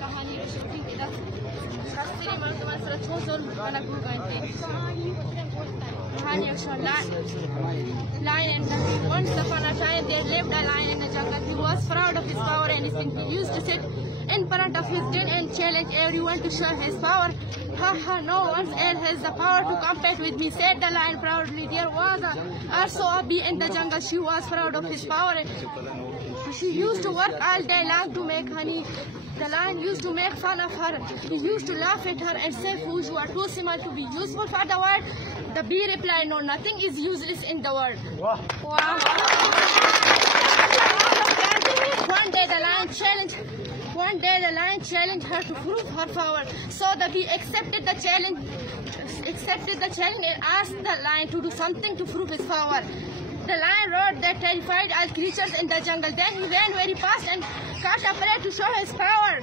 कहानी र शूटिङ इदा शास्त्रीय मर्दमा सर छोजोल वाला गु गन्ते कहानी अक्सर lion and once upon a time there lived a lion in the jungle. He was proud of his power and instinct. He used to sit in front of his den and challenge everyone to show his power. Ha, no one else has the power to compete with me, said the lion proudly. There was also a bee in the jungle. She was proud of his power. She used to work all day long to make honey. The lion used to make fun of her. He used to laugh at her and say, "Fools, you are too small to be useful for the world." The bee replied, "No, nothing is useless in the world." Wow. One day the lion challenged her to prove her power. So the bee accepted the challenge and asked the lion to do something to prove his power. The lion roared that terrified all creatures in the jungle. Then he ran very fast and caught a prey to show his power.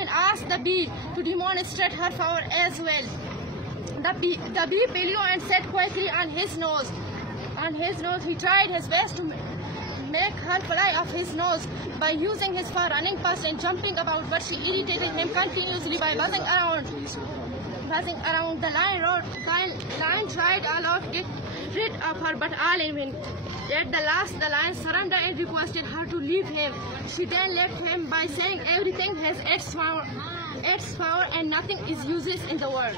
And asked the bee to demonstrate her power as well. The bee flew and sat quietly on his nose. He tried his best to make her fly off his nose by using his fur, running fast and jumping about, but she irritated him continuously by buzzing around. The lion tried a lot to get rid of her, but all in vain. At the last, the lion surrendered and requested her to leave him. She then left him by saying, "Everything has its power and nothing is useless in the world."